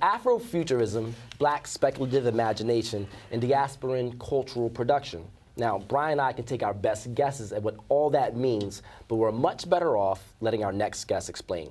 Afrofuturism, Black speculative imagination, and diasporan cultural production. Now, Brian and I can take our best guesses at what all that means, but we're much better off letting our next guest explain.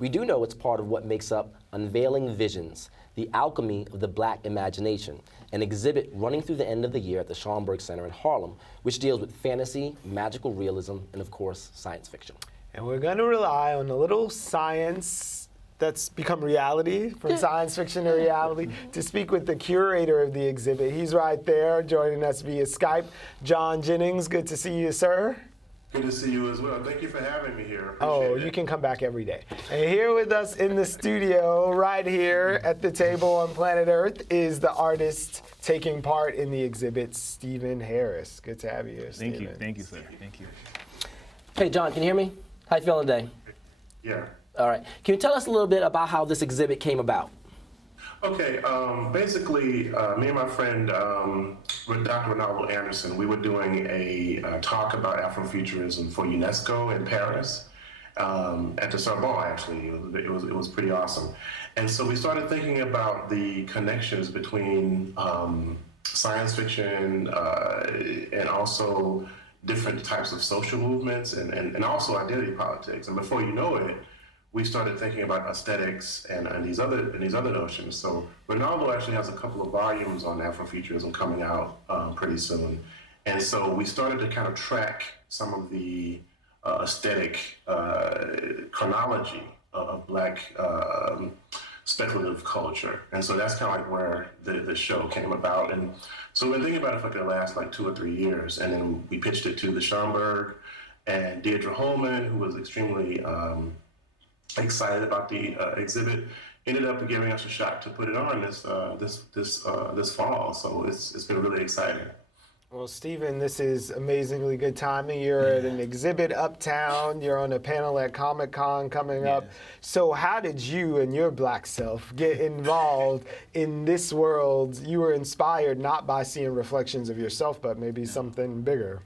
We do know it's part of what makes up Unveiling Visions, the alchemy of the Black imagination, an exhibit running through the end of the year at the Schomburg Center in Harlem, which deals with fantasy, magical realism, and of course, science fiction. And we're going to rely on a little science that's become reality, from science fiction to reality, to speak with the curator of the exhibit. He's right there joining us via Skype. John Jennings, good to see you, sir. Good to see you as well. Thank you for having me here. Oh, you can come back every day. And here with us in the studio, right here at the table on planet Earth, is the artist taking part in the exhibit, Stephen Harris. Good to have you here, Stephen. Thank you, sir. Thank you. Hey, John, can you hear me? How you feeling today? Yeah. All right. Can you tell us a little bit about how this exhibit came about? Okay, basically, me and my friend, Dr. Ronaldo Anderson, we were doing a talk about Afrofuturism for UNESCO in Paris, at the Sorbonne, actually. It was pretty awesome. And so we started thinking about the connections between science fiction and also different types of social movements and also identity politics. And before you know it, we started thinking about aesthetics and these other notions. So Ronaldo actually has a couple of volumes on Afrofuturism coming out pretty soon. And so we started to kind of track some of the aesthetic chronology of Black speculative culture. And so that's kind of like where the show came about. And so we've been thinking about it for the last like 2 or 3 years. And then we pitched it to the Schomburg, and Deirdre Holman, who was extremely excited about the exhibit, ended up giving us a shot to put it on this fall. So it's been really exciting. Well, Stephen, this is amazingly good timing. You're at an exhibit uptown. You're on a panel at Comic-Con coming up. So how did you and your Black self get involved in this world? You were inspired not by seeing reflections of yourself, but maybe something bigger.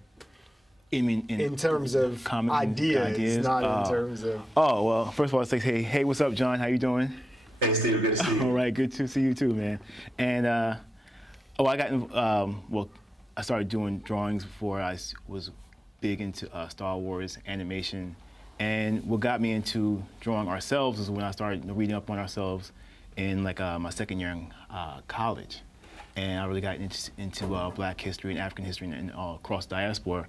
You mean in terms of ideas, not in terms of... Oh, well, first of all, I'd say, hey, what's up, John? How you doing? Hey, Steve, good to see you. All right, good to see you too, man. And, I got, I started doing drawings before I was big into Star Wars animation. And what got me into drawing ourselves was when I started reading up on ourselves in like my second year in college. And I really got into Black history and African history and across diaspora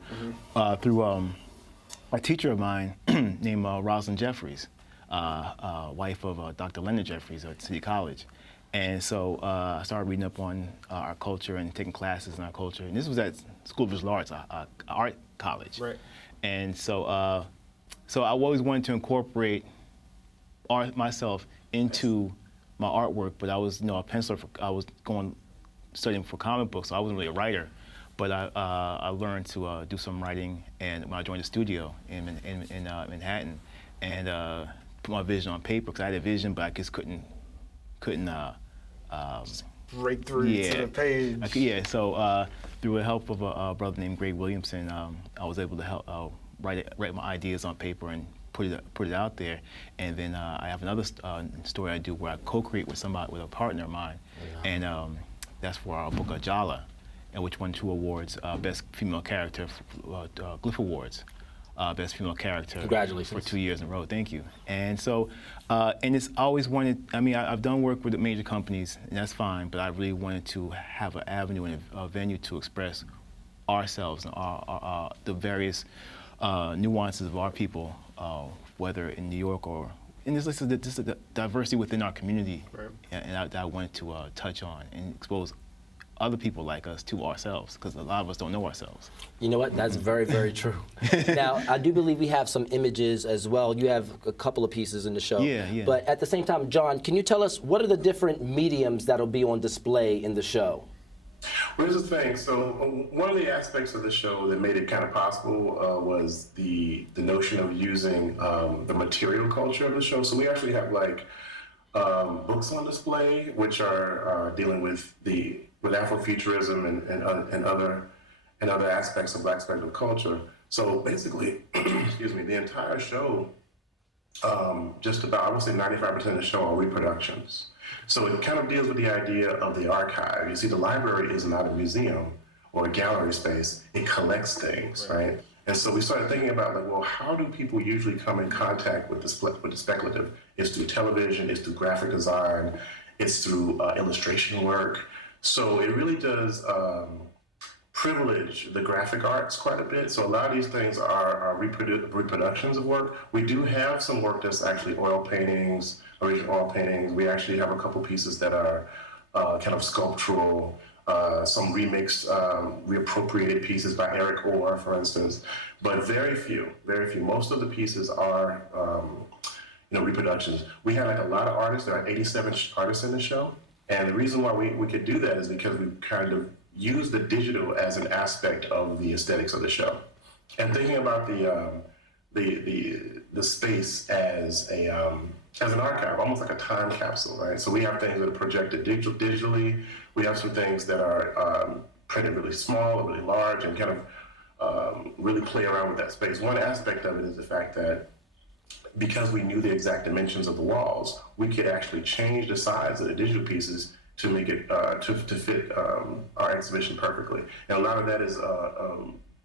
through a teacher of mine named Rosalind Jeffries, wife of Dr. Leonard Jeffries at City College. And so I started reading up on our culture and taking classes in our culture. And this was at School of Visual Arts, art college. Right. And so I always wanted to incorporate art myself into my artwork, but I was a penciler. I was studying for comic books, so I wasn't really a writer. But I learned to do some writing, and when I joined the studio in Manhattan, and put my vision on paper, because I had a vision, but I just couldn't break through to the page. So through the help of a brother named Greg Williamson, I was able to help write my ideas on paper and put it out there. And then I have another story I do where I co-create with a partner of mine, and that's for our book Ajala, and which won 2 awards, Best Female Character, Glyph Awards. Best Female Character. Congratulations. For 2 years in a row, thank you. And so, and it's always wanted, I've done work with major companies, and that's fine, but I really wanted to have an avenue and a venue to express ourselves and the various nuances of our people, whether in New York or, and this is the diversity within our community, right. and I wanted to touch on and expose other people like us to ourselves, because a lot of us don't know ourselves. You know what? That's very, very true. Now, I do believe we have some images as well. You have a couple of pieces in the show. Yeah. But at the same time, John, can you tell us what are the different mediums that'll be on display in the show? Well, here's the thing. So one of the aspects of the show that made it kind of possible was the notion of using the material culture of the show. So we actually have like books on display, which are dealing with Afrofuturism and other aspects of Black speculative culture. So basically, excuse me, the entire show just about, I would say 95% of the show are reproductions. So it kind of deals with the idea of the archive. You see, the library is not a museum or a gallery space. It collects things, right? And so we started thinking about, like, well, how do people usually come in contact with the speculative? It's through television, it's through graphic design, it's through illustration work. So it really does privilege the graphic arts quite a bit. So a lot of these things are reproductions of work. We do have some work that's actually oil paintings, original oil paintings. We actually have a couple pieces that are kind of sculptural, some remixed, reappropriated pieces by Eric Orr, for instance, but very few. Most of the pieces are, reproductions. We had like a lot of artists. There are 87 artists in the show, and the reason why we could do that is because we kind of use the digital as an aspect of the aesthetics of the show, and thinking about the space as an archive, almost like a time capsule, right? So we have things that are projected digitally. We have some things that are printed really small or really large, and kind of really play around with that space. One aspect of it is the fact that because we knew the exact dimensions of the walls, we could actually change the size of the digital pieces to make it to fit our exhibition perfectly. And a lot of that is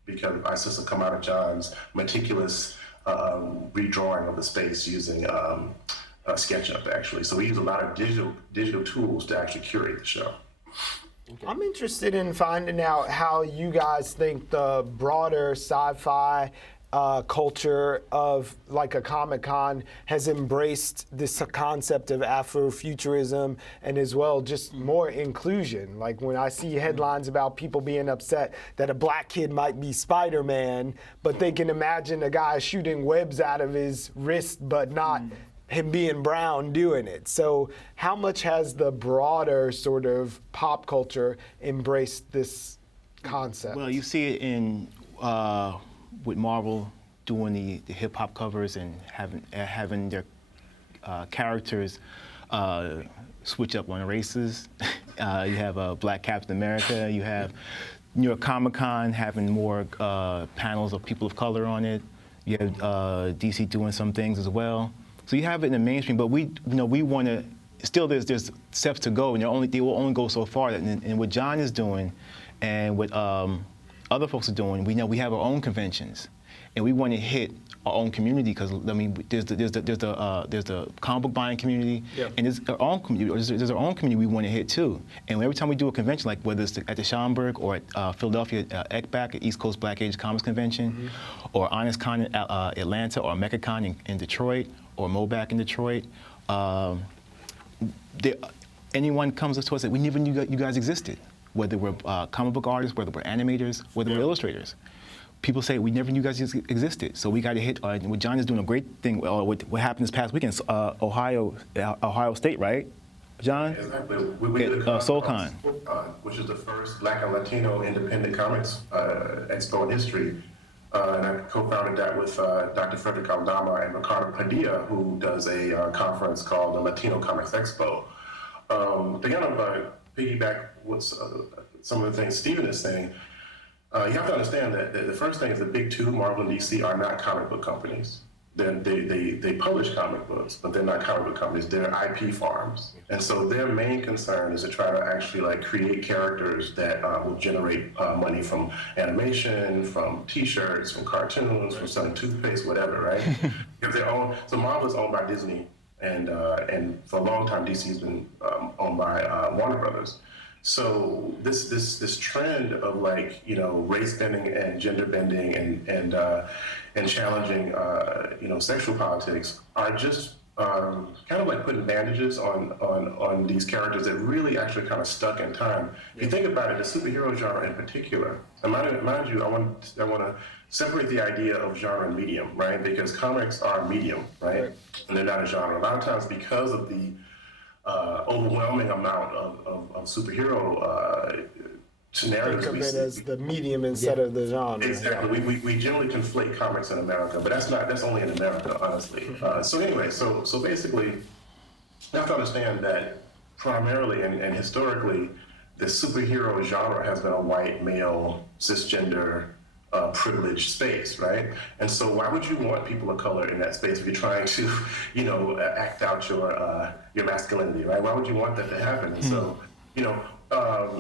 because my sister Kamada John's meticulous redrawing of the space using SketchUp, actually. So we use a lot of digital tools to actually curate the show. I'm interested in finding out how you guys think the broader sci-fi culture of like a Comic-Con has embraced this concept of Afrofuturism, and as well just more inclusion. Like when I see headlines about people being upset that a black kid might be Spider-Man, but they can imagine a guy shooting webs out of his wrist but not him being brown doing it. So how much has the broader sort of pop culture embraced this concept? Well, you see it in with Marvel doing the hip hop covers and having their characters switch up on races. You have Black Captain America. You have New York Comic-Con having more panels of people of color on it. You have DC doing some things as well. So you have it in the mainstream, but we want to. Still, there's steps to go, and they will only go so far. And what John is doing, and what other folks are doing, we have our own conventions, and we want to hit our own community, because I mean, there's the comic book buying community, and there's our own community. There's our own community we want to hit too. And every time we do a convention, like whether it's at the Schaumburg or at Philadelphia ECBAC, at East Coast Black Age Comics Convention, or HonestCon in Atlanta, or MechaCon in Detroit, or MoBAC in Detroit, anyone comes up to us that we never knew you guys existed. Whether we're comic book artists, whether we're animators, whether we're illustrators. People say, we never knew you guys existed. So we got to hit, what John is doing a great thing, what happened this past weekend, Ohio State, right, John? Exactly. We did a SoulCon. Which is the first Black and Latino independent comics expo in history. And I co-founded that with Dr. Frederick Aldama and Ricardo Padilla, who does a conference called the Latino Comics Expo. To kind of piggyback with some of the things Stephen is saying, you have to understand that the first thing is the big two, Marvel and DC, are not comic book companies. They publish comic books, but they're not comic book companies. They're IP farms. And so their main concern is to try to actually like create characters that will generate money from animation, from T-shirts, from cartoons, from selling toothpaste, whatever, right? Because so Marvel is owned by Disney, and for a long time DC has been owned by Warner Brothers. So this trend of like race bending and gender bending and challenging sexual politics are just kind of like putting bandages on these characters that really actually kind of stuck in time. If you think about it, the superhero genre in particular, and mind you, I want to separate the idea of genre and medium, right? Because comics are a medium, right? And they're not a genre. A lot of times, because of the overwhelming amount of superhero narratives. Think of it as the medium instead of the genre. Exactly. We generally conflate comics in America, but that's only in America, honestly. So anyway, so basically, you have to understand that primarily and historically, the superhero genre has been a white, male, cisgender, privileged space, right? And so why would you want people of color in that space if you're trying to, act out your masculinity, right? Why would you want that to happen? And so,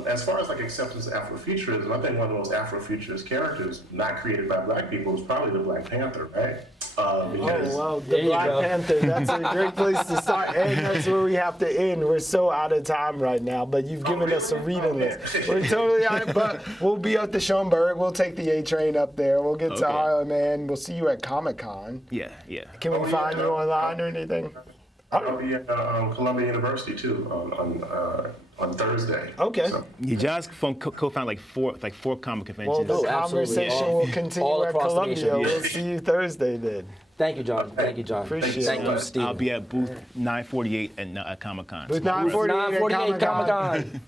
as far as like acceptance of Afrofuturism, I think one of the most Afrofuturist characters not created by Black people is probably the Black Panther, right? Because Well, the Black Panther, that's a great place to start, and that's where we have to end. We're so out of time right now, but you've given us a reading list. We're totally out of, but we'll be at the Schoenberg. We'll take the A train up there. We'll get to Harlem, and we'll see you at Comic-Con. Yeah. Can we find you online or anything? I'll be at Columbia University too on Thursday. Okay. So, Yeah, John's co-founded like four comic conventions. Well, the absolutely. conversation All- will all continue at across the nation. Columbia. Yeah. We'll see you Thursday then. Thank you, John. Thank you, John. Appreciate Thank it. you, Steve. I'll be at booth 948 at Comic-Con. Booth 948 at 948 Comic-Con. Comic-Con.